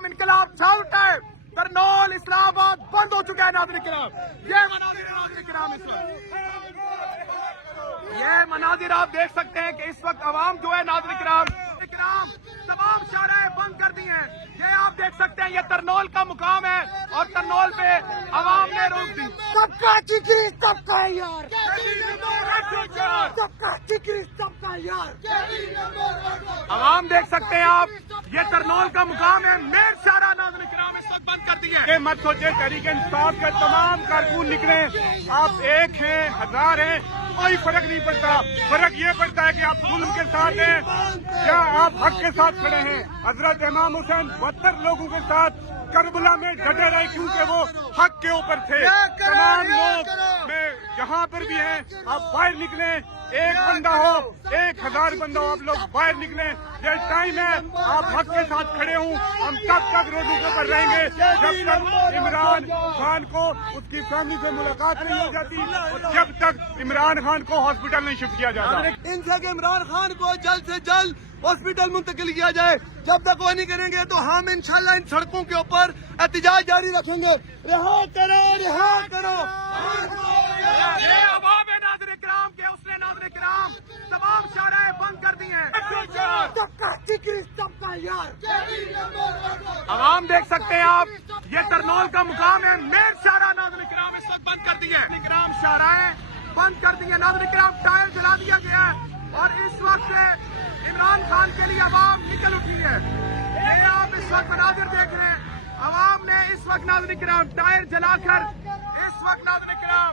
इकराम इनकलाब छा उठा है। करनौल इस्लामाबाद बंद हो चुका है। नाज़रीन किराम, ये मनाजिर आप देख सकते हैं कि इस वक्त अवाम जो है नाज़रीन किराम तमाम शाराएं बंद कर दी हैं। ये आप देख सकते हैं, ये तरनौल का मुकाम है और तरनौल पे अवाम ने रोक दी। सबका जिक्र सबका यार, सबका जिक्र सबका यार। अवाम देख सकते हैं आप, ये तरनौल का मुकाम है। मेन शारा नाज़रीन किराम इस वक्त बंद कर दी है। मत सोचे, तहरीक इंसाफ के तमाम कारकुन निकले, आप एक हैं, हजार हैं, कोई फर्क नहीं पड़ता। फर्क ये पड़ता है कि आप जुल्म के साथ हैं या आप हक के साथ खड़े हैं। हजरत इमाम हुसैन 72 लोगों के साथ करबला में डटे रहे क्योंकि वो हक के ऊपर थे। तमाम लोग जहाँ पर भी हैं, आप बाहर निकले, एक बंदा हो, 1000 बंदा हो, आप लोग बाहर निकले। ये टाइम है, आप हक के साथ खड़े हूँ। हम तब तक रोडों के ऊपर रहेंगे जब तक इमरान खान को उसकी फैमिली से मुलाकात नहीं हो जाती और जब तक इमरान खान को हॉस्पिटल नहीं शिफ्ट किया जाता। इनसे कि इमरान खान को जल्द से जल्द हॉस्पिटल मुंतकिल किया जाए। जब तक वो नहीं करेंगे तो हम इंशाल्लाह इन सड़कों के ऊपर एहतजाज जारी रखेंगे। रिहा करो, रिहा करो। ये अवाम है नाज़रीन किराम के, उसने नाज़रीन किराम तमाम शाराएं बंद कर दी हैं। सबका जिक्र सबका यार। अवाम देख सकते हैं आप, ये तरनौल का मुकाम है। मेन शारा नाज़रीन किराम इस वक्त बंद कर दी है। किराम शाराएं बंद कर दी है। नाज़रीन किराम टायर जला दिया गया है और इस वक्त इमरान खान के लिए अवाम निकल उठी है। ये आप इस वक्त मनाजिर देख रहे हैं। अवाम ने इस वक्त नाज़रीन किराम टायर जलाकर, इस वक्त नाज़रीन किराम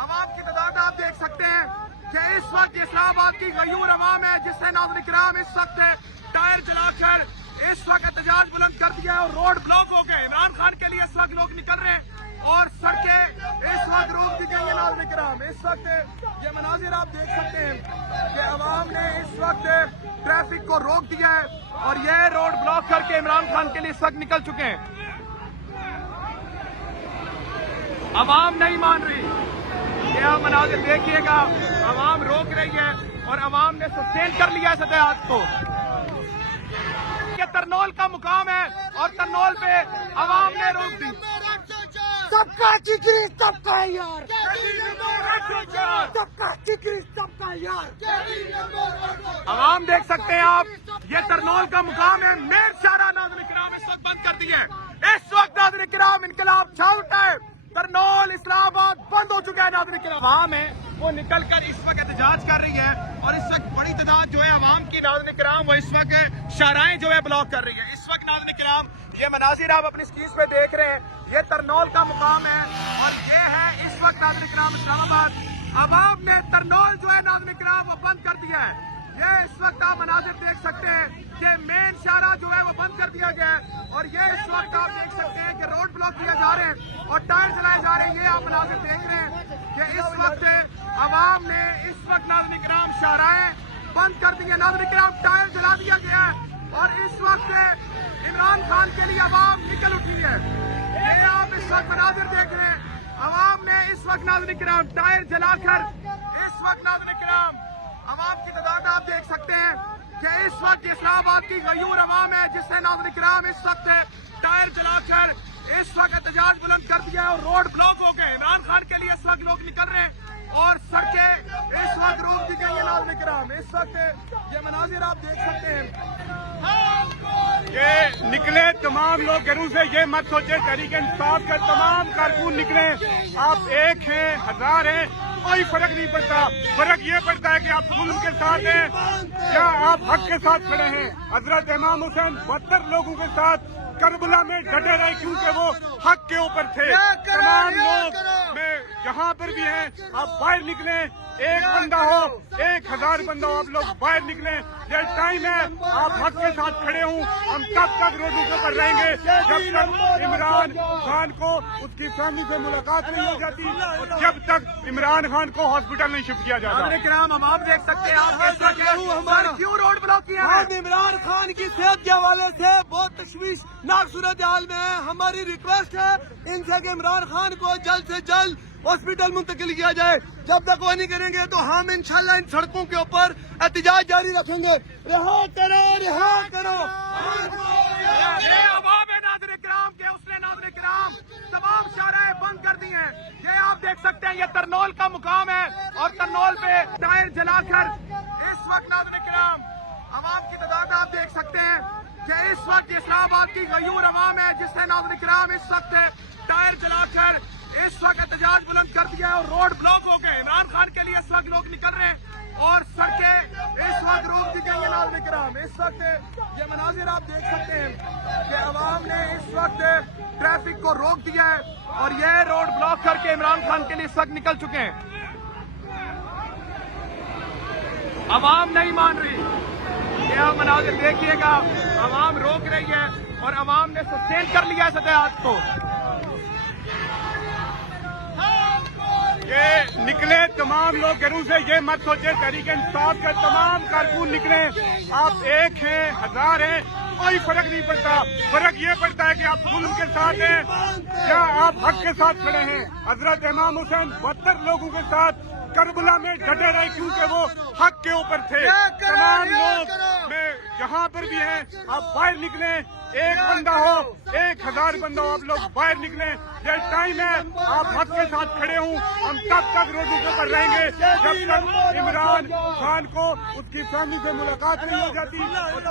अवाम की तादाद आप देख सकते हैं कि इस वक्त इस्लामाबाद की गयूर अवाम है जिसने नाज़रीन किराम इस वक्त टायर जलाकर इस वक्त एहतजाज बुलंद कर दिया है और रोड ब्लॉक हो गए। इमरान खान के लिए इस वक्त लोग निकल रहे हैं और सड़कें इस वक्त रोक दी गई है। नाज़रीन किराम इस वक्त ये मनाजिर आप देख सकते हैं कि अवाम ने इस वक्त ट्रैफिक को रोक दिया है और ये रोड ब्लॉक करके इमरान खान के लिए इस वक्त निकल चुके हैं। अवाम नहीं मान रही। ये आप मनाजिर देखिएगा, अवाम रोक रही है और अवाम ने सस्टेन कर लिया इस एहतियात को। ये तरनौल का मुकाम है और तरनौल पे अवाम ने रोक दी। सबका जिक्र सबका यार, सबका जिक्र सबका यार। अवाम देख सकते हैं आप, ये तरनौल का मुकाम है। मेन शारा नाज़रीन किराम इस वक्त बंद कर दी है। इस वक्त नाज़रीन किराम इनकलाब छा उठा है। करनौल इस्लामाबाद बंद हो चुका है। नाज़रीन किराम अवाम है वो निकल कर इस वक्त एहतजाज कर रही है और इस वक्त बड़ी तादाद जो है अवाम की नाज़रीन किराम वो इस वक्त शाराएं जो है ब्लॉक कर रही है। इस वक्त नाज़रीन किराम ये मनाजिर आप अपनी स्क्रीन पे देख रहे हैं, ये तरनौल का मुकाम है और ये है इस वक्त नाज़रीन किराम इस्लामाबाद। अवाम ने तरनौल जो है नाज़रीन किराम वो बंद कर दिया है। ये इस वक्त आप मनाजिर देख सकते हैं कि मेन शारा जो है वो बंद कर दिया गया है और ये इस वक्त आप देख सकते हैं कि रोड ब्लॉक किए जा रहे हैं और टायर जलाए जा रहे हैं। ये आप मनाजिर देख रहे हैं कि इस वक्त अवाम ने इस वक्त नाज़रीन किराम शाराएं बंद कर दी है। नाज़रीन किराम टायर जला दिया गया है और इस वक्त इमरान खान के लिए अवाम निकल उठी है। ये आप इस वक्त मनाजिर देख रहे हैं। अवाम ने इस वक्त नाज़रीन किराम टायर जलाकर, इस वक्त नाज़रीन किराम अवाम की तादाद आप देख सकते हैं कि इस वक्त इस्लामाबाद की गयूर अवाम है जिसने नाज़रीन किराम इस वक्त टायर जलाकर इस वक्त एहतजाज बुलंद कर दिया है और रोड ब्लॉक हो गए। इमरान खान के लिए इस वक्त लोग निकल रहे हैं और सड़कें इस वक्त रोक दी गई है। नाज़रीन किराम इस वक्त ये मनाजिर आप देख सकते हैं। ये निकले तमाम लोग घरों से। ये मत सोचे, तहरीक इंसाफ के तमाम कारकुन निकले, आप एक हैं, हजार हैं, कोई फर्क नहीं पड़ता। फर्क ये पड़ता है कि आप जुल्म के साथ हैं या आप हक के साथ खड़े हैं। हजरत इमाम हुसैन 72 लोगों के साथ करबला में डटे रहे क्योंकि वो हक के ऊपर थे। तमाम लोग जहाँ पर भी हैं, आप बाहर निकले, एक बंदा हो, 1000 बंदा हो, आप लोग बाहर निकले। ये टाइम है, आप हक के साथ खड़े हूँ। हम तब तक रोडों के ऊपर रहेंगे जब तक इमरान खान को उसकी फैमिली से मुलाकात नहीं हो जाती और जब तक इमरान खान को हॉस्पिटल नहीं शिफ्ट किया जाता। नाज़रीन किराम हम आप देख सकते हैं, आप क्यों रोड ब्लॉक किया है? हम इमरान खान की सेहत के हवाले से बहुत तशवीशनाक सूरत हाल में है। हमारी रिक्वेस्ट है इनसे कि इमरान खान को जल्द से जल्द हॉस्पिटल मुंतकिल किया जाए। जब तक वो नहीं करेंगे तो हम इंशाल्लाह इन सड़कों के ऊपर एहतजाज जारी रखेंगे। रिहा करो, रिहा करो। ये अवाम है کہ اس وقت اسلام آباد کی غیور عوام ہے جس نے ناظرین کرام اس وقت ٹائر جلا کر اس وقت احتجاج بلند کر دیا ہے اور روڈ بلاک ہو گئے. عمران خان کے لیے اس وقت لوگ نکل رہے ہیں اور سڑکیں اس وقت روک دی گئی ہیں. ناظرین کرام اس وقت یہ مناظر آپ دیکھ سکتے ہیں کہ عوام نے اس وقت ٹریفک کو روک دیا ہے اور یہ روڈ بلاک کر کے عمران خان کے لیے اس وقت نکل چکے ہیں. عوام نہیں مان رہی. یہ آپ مناظر دیکھیے گا, عوام روک رہی ہے اور عوام نے سسٹین کر لیا ہے ستیات کو. یہ نکلے تمام لوگ گھروں سے, یہ مت سوچے تحریک انصاف کے تمام کارکن نکلے. آپ ایک ہیں, ہزار ہیں, کوئی فرق نہیں پڑتا. فرق یہ پڑتا ہے کہ آپ ظلم کے ساتھ ہیں یا آپ حق کے ساتھ کھڑے ہیں. حضرت امام حسین 72 لوگوں کے ساتھ کربلا میں ڈٹے رہے کیونکہ وہ حق کے اوپر تھے. تمام لوگ میں جہاں پر بھی ہیں آپ باہر نکلیں. ایک بندہ ہو, 1000 بندہ ہو, آپ لوگ باہر نکلیں. یہ ٹائم ہے آپ حق کے ساتھ کھڑے ہوں. ہم تب تک روڈوں کے اوپر رہیں گے جب تک عمران خان کو اس کی فیملی سے ملاقات نہیں ہو جاتی,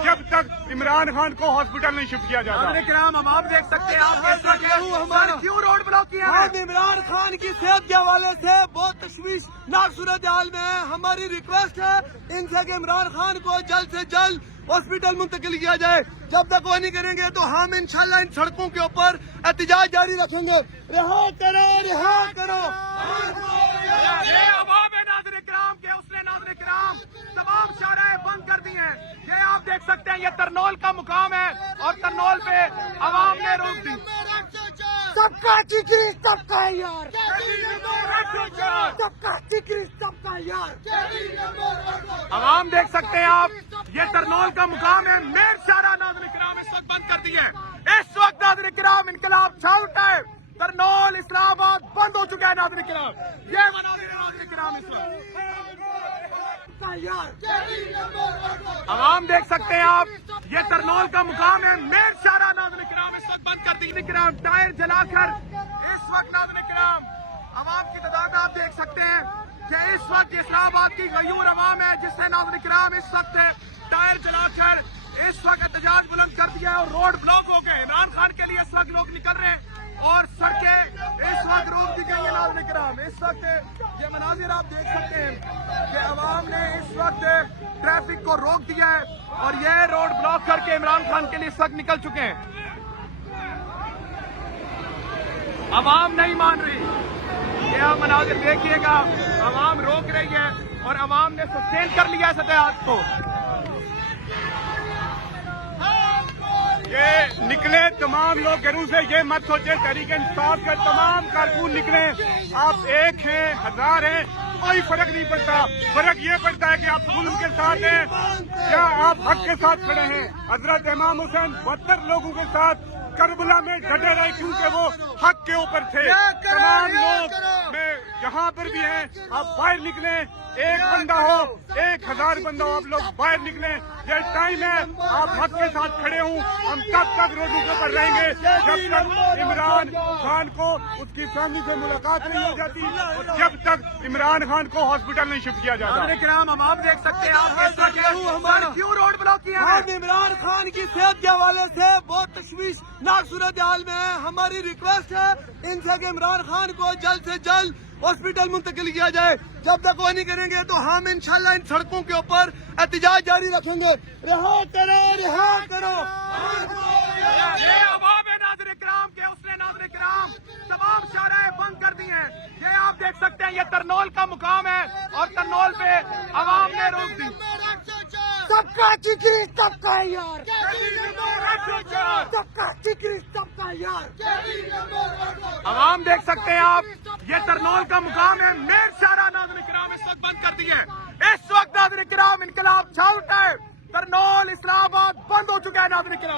جب تک عمران خان کو ہاسپٹل نہیں شفٹ کیا جاتا. ناظرین کرام ہم آپ دیکھ سکتے ہیں آپ کس وقت کیوں روڈ بلاک کیا ہے. ہم عمران خان کی صحت کے حوالے سے بہت تشویشناک صورتحال میں ہیں. ہماری ریکویسٹ ہے ان سے کہ عمران خان کو جلد سے جلد ہاسپٹل منتقل کیا جائے. جب تک وہ نہیں کریں گے تو ہم انشاءاللہ ان سڑکوں کے اوپر احتجاج جاری رکھیں گے. رہا کرو, رہا کرو. یہ عوام ہے ناظرین کرام کے اس نے ناظرین کرام تمام شاہراہیں بند کر دی ہیں. یہ آپ دیکھ سکتے ہیں یہ ترنول کا مقام ہے اور ترنول پہ عوام نے روک دی. سب کا ٹکری سب کا یار, سب کا ٹکری سب کا یار. عوام دیکھ سکتے ہیں آپ یہ ترنول کا مقام ہے. میر شاہراہ ناظرین کرام اس وقت بند کر دی ہیں. اس وقت ناظرین کرام انقلاب چھا اٹھا ہے. ترنول اسلام آباد بند ہو چکا ہے. ناظرین کرام یہ مناظر ہیں ناظرین کرام اس وقت. عوام دیکھ سکتے ہیں آپ یہ ترنول کا مقام ہے. میر شاہراہ ناظرین کرام اس وقت بند کر دی. کرام ٹائر جلا کر اس وقت ناظرین کرام عوام کی تعداد آپ دیکھ سکتے ہیں کہ اس وقت اسلام آباد کی غیور عوام ہے جس نے ناظرین کرام اس وقت ٹائر جلا کر اس وقت احتجاج بلند کر دیا ہے اور روڈ بلاک ہو گئے. عمران خان کے لیے اس وقت لوگ نکل رہے ہیں اور سڑکیں اس وقت روک دی گئی ہیں. ناظرین کرام اس وقت یہ مناظر آپ دیکھ سکتے ہیں کہ عوام نے اس وقت ٹریفک کو روک دیا ہے اور یہ روڈ بلاک کر کے عمران خان کے لیے اس وقت نکل چکے ہیں. عوام نہیں مان رہی. یہ آپ مناظر دیکھیے گا, عوام روک رہی ہے اور عوام نے سسٹین کر لیا ہے ستیات کو. یہ نکلے تمام لوگ گھروں سے, یہ مت سوچے تحریک انصاف کے تمام کارکن نکلے. آپ ایک ہیں, ہزار ہیں, کوئی فرق نہیں پڑتا. فرق یہ پڑتا ہے کہ آپ ظلم کے ساتھ ہیں یا آپ حق کے ساتھ کھڑے ہیں. حضرت امام حسین 72 لوگوں کے ساتھ کربلا میں ڈٹے رہے کیونکہ وہ حق کے اوپر تھے. تمام لوگ میں جہاں پر بھی ہیں آپ باہر نکلیں. ایک بندہ ہو, 1000 بندہ ہو, آپ لوگ باہر نکلیں. یہ ٹائم ہے آپ حق کے ساتھ کھڑے ہوں. ہم تب تک روڈوں کے اوپر رہیں گے جب تک عمران خان کو اس کی فیملی سے ملاقات نہیں ہو جاتی, جب تک عمران خان کو ہاسپٹل نہیں شفٹ کیا جاتا. ناظرین کرام ہم آپ دیکھ سکتے ہیں آپ کس وقت کیوں روڈ بلاک کیا ہے. ہم عمران خان کی صحت کے حوالے سے بہت تشویشناک صورتحال میں ہیں. ہماری ریکویسٹ ہے ان سے کہ عمران خان کو جلد سے جلد ہاسپٹل منتقل کیا جائے. جب تک وہ نہیں کریں گے تو ہم انشاءاللہ ان سڑکوں کے اوپر احتجاج جاری رکھیں گے. رہا کرو, رہا کرو. یہ عوام ہے ناظرین کرام کے اس نے ناظرین کرام تمام شاہراہیں بند کر دی ہیں. یہ آپ دیکھ سکتے ہیں یہ ترنول کا مقام ہے اور ترنول پہ عوام نے روک دی. سب کا ٹکری سب کا یار, سب کا ٹکری سب کا یار. عوام دیکھ سکتے ہیں آپ یہ ترنول کا مقام ہے. میر شاہراہ ناظرین کرام اس وقت بند کر دی ہیں. اس وقت ناظرین کرام انقلاب چھا اٹھا ہے. ترنول اسلام آباد بند ہو چکا ہے. ناظرین کرام